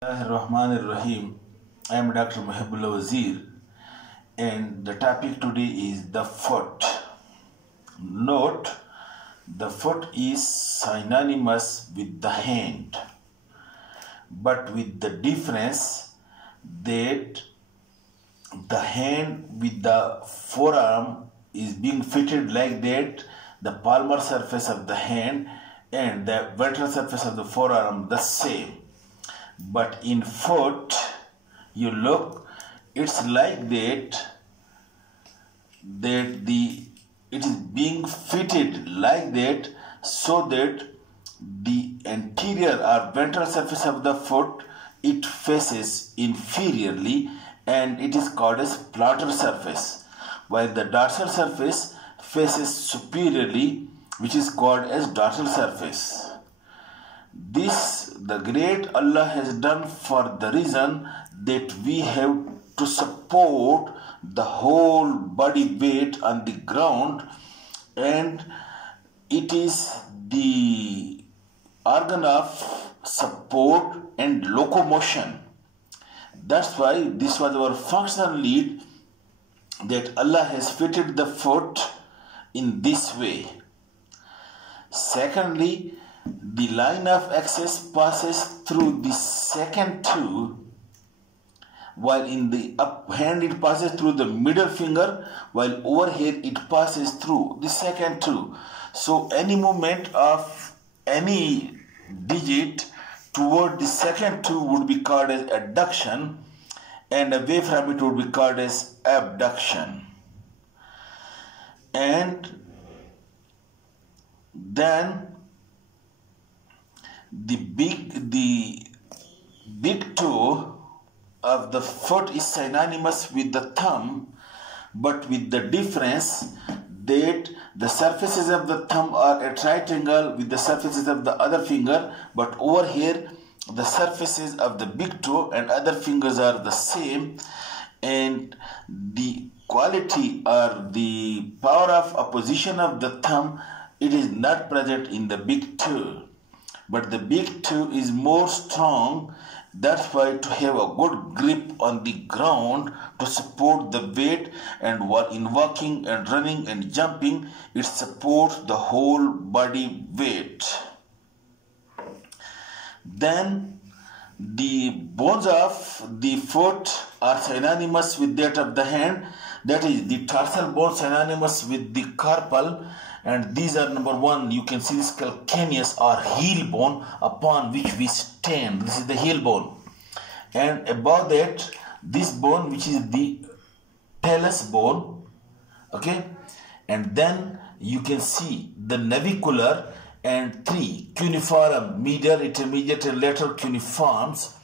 Rahim. I am Dr. Mohib and the topic today is the foot. Note, the foot is synonymous with the hand, but with the difference that the hand with the forearm is being fitted like that, the palmar surface of the hand and the ventral surface of the forearm the same. But in foot, you look, it's like that it is being fitted like that, so that the anterior or ventral surface of the foot, it faces inferiorly and it is called as plantar surface, while the dorsal surface faces superiorly, which is called as dorsal surface. This the great Allah has done for the reason that we have to support the whole body weight on the ground, and it is the organ of support and locomotion. That's why this was our functional need, that Allah has fitted the foot in this way. Secondly, the line of access passes through the second toe, while in the up hand it passes through the middle finger, while over here it passes through the second toe. So any movement of any digit toward the second toe would be called as adduction, and away from it would be called as abduction. And then the big toe of the foot is synonymous with the thumb, but with the difference that the surfaces of the thumb are at right angle with the surfaces of the other finger, but over here the surfaces of the big toe and other fingers are the same, and the quality or the power of opposition of the thumb, it is not present in the big toe. But the big toe is more strong. That's why to have a good grip on the ground to support the weight, and while in walking and running and jumping, it supports the whole body weight. Then the bones of the foot are synonymous with that of the hand. That is, the tarsal bone synonymous with the carpal, and these are number one, you can see this calcaneus or heel bone upon which we stand. This is the heel bone, and above that this bone which is the talus bone, okay, and then you can see the navicular and three cuneiform, medial, intermediate and lateral cuneiforms.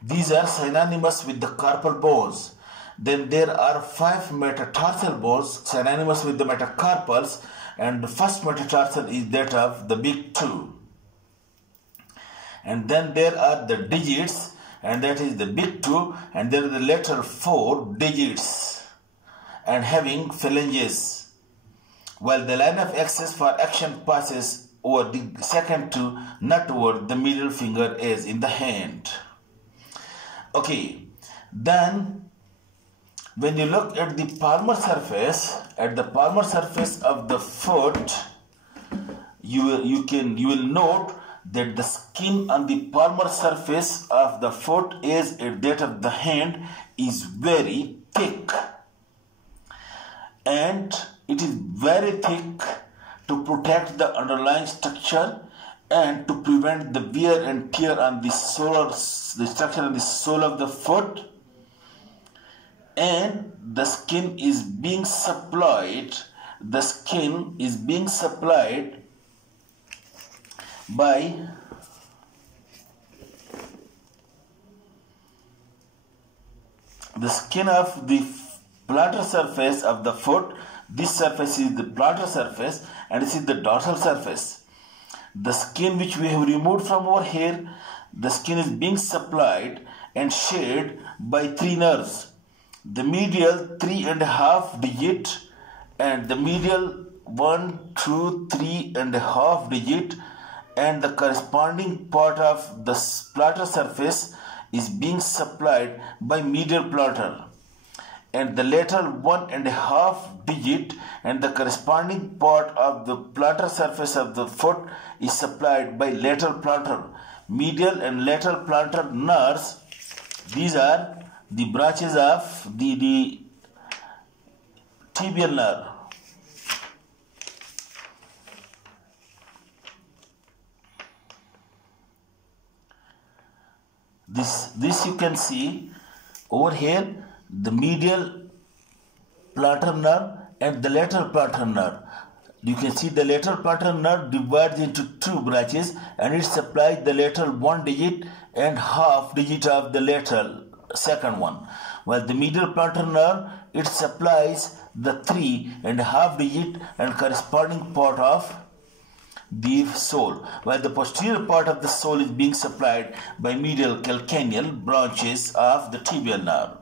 These are synonymous with the carpal bones. Then there are 5 metatarsal bones synonymous with the metacarpals, and the first metatarsal is that of the big toe. And then there are the digits, and that is the big toe, and there are the lateral 4 digits and having phalanges, while the line of access for action passes over the second toe, not over the middle finger as in the hand. Okay, then when you look at the palmar surface, of the foot, you will note that the skin on the palmar surface of the foot as that of the hand is very thick, and it is very thick to protect the underlying structure and to prevent the wear and tear on the structure on the sole of the foot. And the skin is being supplied by the skin of the plantar surface of the foot. This surface is the plantar surface and this is the dorsal surface. The skin which we have removed from over here, the skin is being supplied and shared by 3 nerves. The medial 3.5 digit and the medial 1, 2, 3.5 digit, and the corresponding part of the plantar surface is being supplied by medial plantar, and the lateral 1.5 digit and the corresponding part of the plantar surface of the foot is supplied by lateral plantar. Medial and lateral plantar nerves, these are the branches of the tibial nerve. This you can see over here, the medial plantar nerve and the lateral plantar nerve. You can see the lateral plantar nerve divides into two branches, and it supplies the lateral 1 digit and half digit of the lateral second one, while the medial plantar nerve, it supplies the 3.5 digit and corresponding part of the sole, while the posterior part of the sole is being supplied by medial calcaneal branches of the tibial nerve.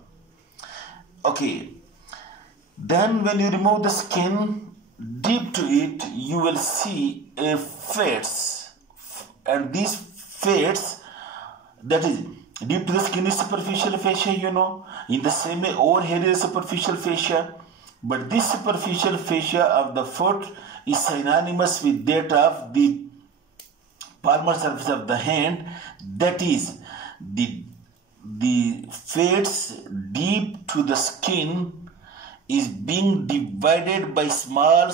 Okay, then when you remove the skin deep to it, you will see a fascia, and these fascia, that is deep to the skin, is superficial fascia, you know. In the same way, over here is superficial fascia, but this superficial fascia of the foot is synonymous with that of the palmar surface of the hand, that is the fascia deep to the skin is being divided by small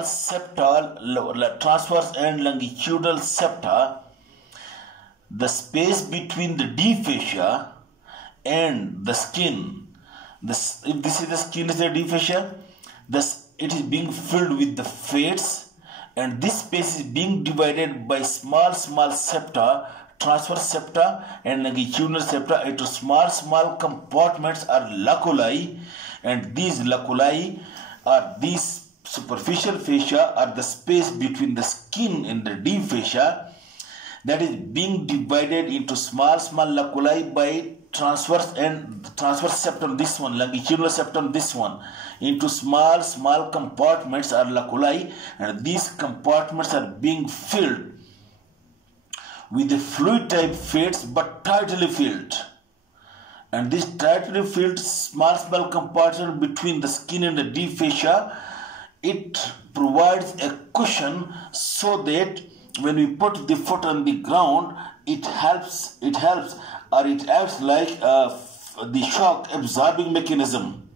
septal, transverse and longitudinal septa. The space between the deep fascia and the skin, if this is the skin, is the deep fascia, it is being filled with the fascia, and this space is being divided by small septa, transverse septa and longitudinal septa into small compartments or laculi, and these laculi are these superficial fascia, or the space between the skin and the deep fascia, that is being divided into small laculi by transverse septum, this one, longitudinal septum, this one, into small compartments or laculi, and these compartments are being filled with a fluid type fascia but tightly filled, and this tightly filled small compartment between the skin and the deep fascia, it provides a cushion so that when we put the foot on the ground, it helps or it acts like the shock absorbing mechanism,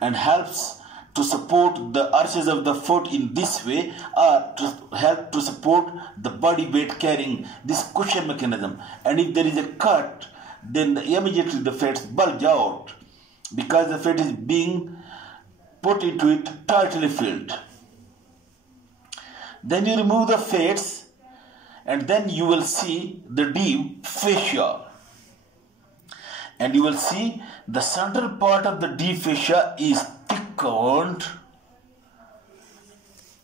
and helps to support the arches of the foot in this way, or to help to support the body weight carrying this cushion mechanism. And if there is a cut, then immediately the fascia bulge out because the fascia is being put into it tightly filled. Then you remove the fascia, and then you will see the deep fascia, and you will see the central part of the deep fascia is thickened.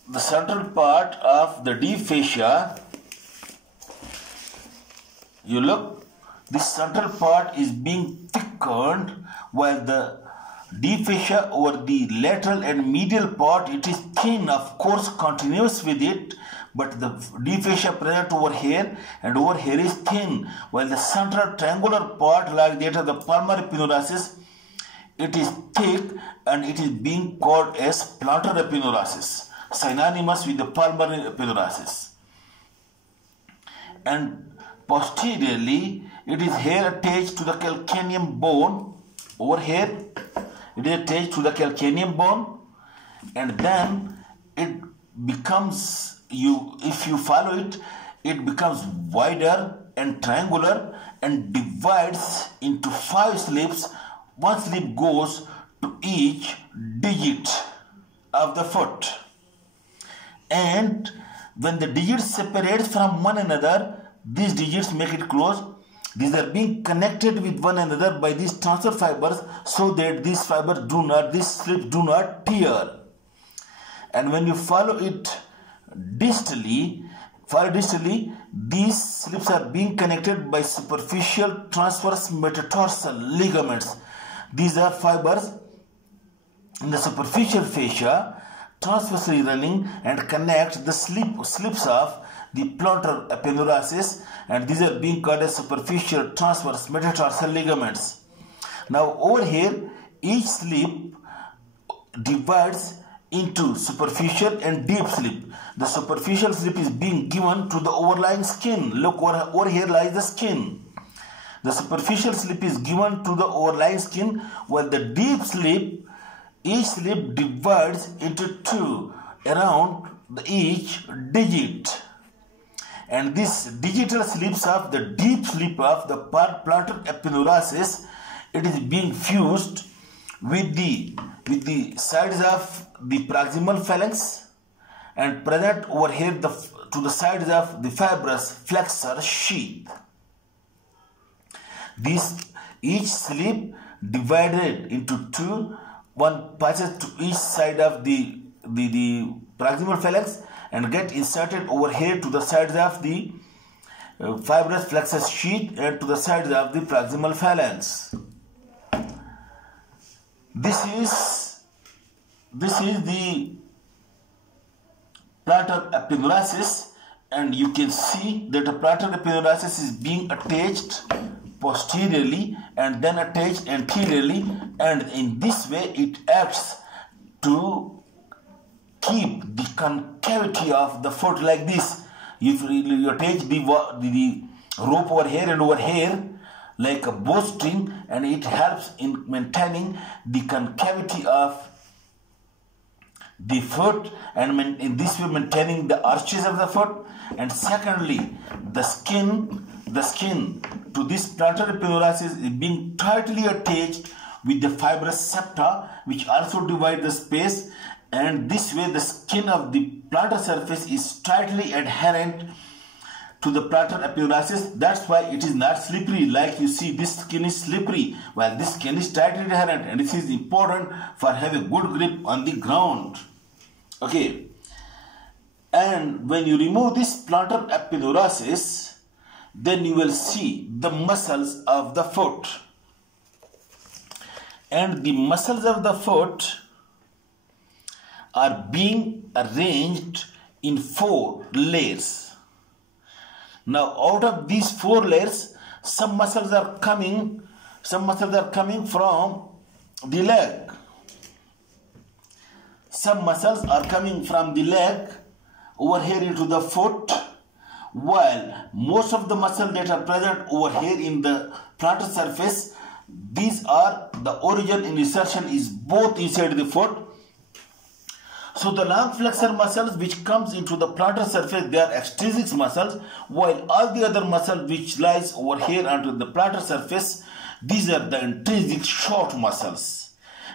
The central part of the deep fascia, you look, this central part is being thickened, while the deep fascia over the lateral and medial part, it is thin, of course continuous with it, but the deep fascia present over here and over here is thin, while the central triangular part, like that of the palmar epiglosses, it is thick, and it is being called as plantar epiglosses, synonymous with the palmar epiglosses. And posteriorly, it is here attached to the calcaneum bone. Over here, it is attached to the calcaneum bone, and then it becomes, if you follow it, it becomes wider and triangular and divides into 5 slips. One slip goes to each digit of the foot, and when the digits separate from one another, these digits make it close. These are being connected with one another by these transfer fibers, so that these slips do not tear. And when you follow it distally, these slips are being connected by superficial transverse metatarsal ligaments. These are fibers in the superficial fascia transversely running and connect the slips of the plantar epiglosses, and these are being called as superficial transverse metatarsal ligaments. Now over here, each slip divides into superficial and deep slip. The superficial slip is being given to the overlying skin. Look, over here lies the skin. The superficial slip is given to the overlying skin, while the deep slip, each slip divides into two around each digit. And this digital slips of the deep slip of the plantar epiglosses, it is being fused with the sides of the proximal phalanx and present over here to the sides of the fibrous flexor sheath. Each slip divided into two, one passes to each side of the proximal phalanx and get inserted over here to the sides of the fibrous flexor sheath and to the sides of the proximal phalanx. This is the plantar epiglosses, and you can see that the plantar epiglosses is being attached posteriorly and then attached anteriorly, and in this way it acts to keep the concavity of the foot like this. If you attach the rope over here and over here like a bowstring, and it helps in maintaining the concavity of the foot and in this way maintaining the arches of the foot. And secondly, the skin to this plantar epiglosses is being tightly attached with the fibrous septa, which also divide the space, and this way the skin of the plantar surface is tightly adherent to the plantar epiglosses. That's why it is not slippery. Like you see, this skin is slippery while this skin is tightly adherent, and this is important for having good grip on the ground. Okay, and when you remove this plantar epiglosses, then you will see the muscles of the foot, and the muscles of the foot are being arranged in 4 layers. Now, out of these 4 layers, some muscles are coming from the leg. Some muscles are coming from the leg over here into the foot, while most of the muscles that are present over here in the plantar surface, these are the origin in insertion is both inside the foot. So the long flexor muscles which comes into the plantar surface, they are extrinsic muscles, while all the other muscles which lies over here onto the plantar surface, these are the intrinsic short muscles.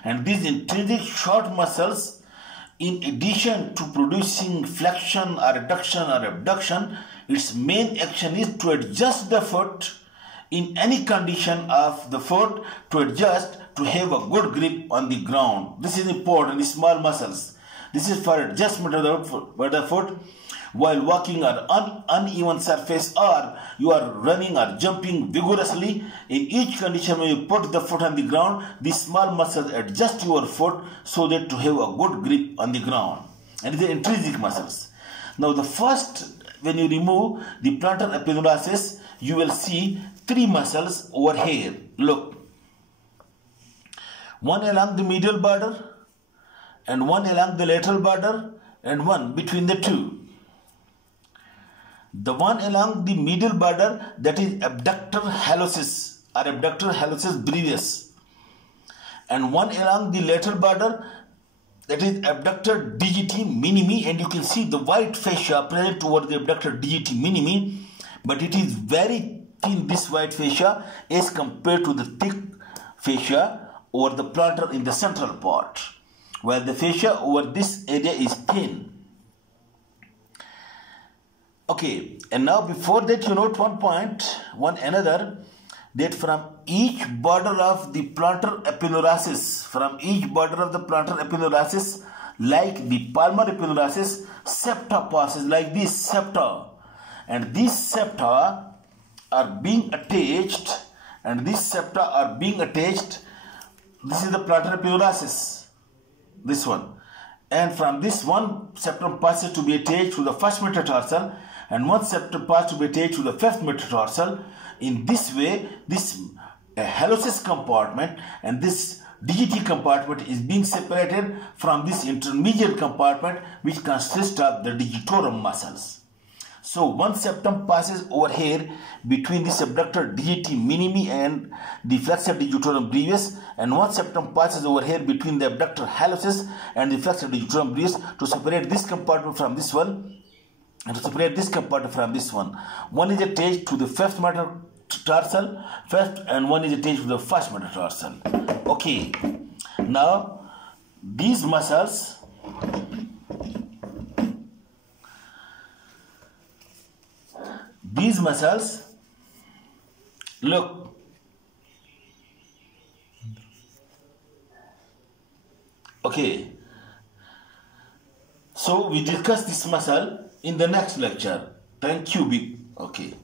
And these intrinsic short muscles, in addition to producing flexion or adduction or abduction, its main action is to adjust the foot in any condition of the foot, to adjust to have a good grip on the ground. This is important, the small muscles. This is for adjustment of the foot while walking on uneven surface, or you are running or jumping vigorously. In each condition, when you put the foot on the ground, these small muscles adjust your foot so that to have a good grip on the ground. And these are intrinsic muscles. Now the first, when you remove the plantar epiglosses, you will see 3 muscles over here. Look, one along the medial border, and one along the lateral border, and one between the two. The one along the medial border, that is abductor hallucis or abductor hallucis brevis, and one along the lateral border, that is abductor digiti minimi, and you can see the white fascia present toward the abductor digiti minimi, but it is very thin, this white fascia, as compared to the thick fascia over the plantar in the central part, while the fascia over this area is thin. Okay, and now before that, you note another, that from each border of the plantar epiglosses, like the palmar epiglosses, septa passes like this septa, and these septa are being attached, This is the plantar epiglosses, this one, and from this one septum passes to be attached to the first metatarsal, and one septum part to be attached to the fifth metatarsal. In this way, this hallucis compartment and this DGT compartment is being separated from this intermediate compartment, which consists of the digitorum muscles. So one septum passes over here between this abductor DGT minimi and the flexor digitorum brevis, and one septum passes over here between the abductor hallucis and the flexor digitorum brevis to separate this compartment from this one, and to separate this compartment from this one. One is attached to the fifth metatarsal, and one is attached to the first metatarsal. Okay, now these muscles look, okay, so we discuss this muscle in the next lecture. Thank you. Okay.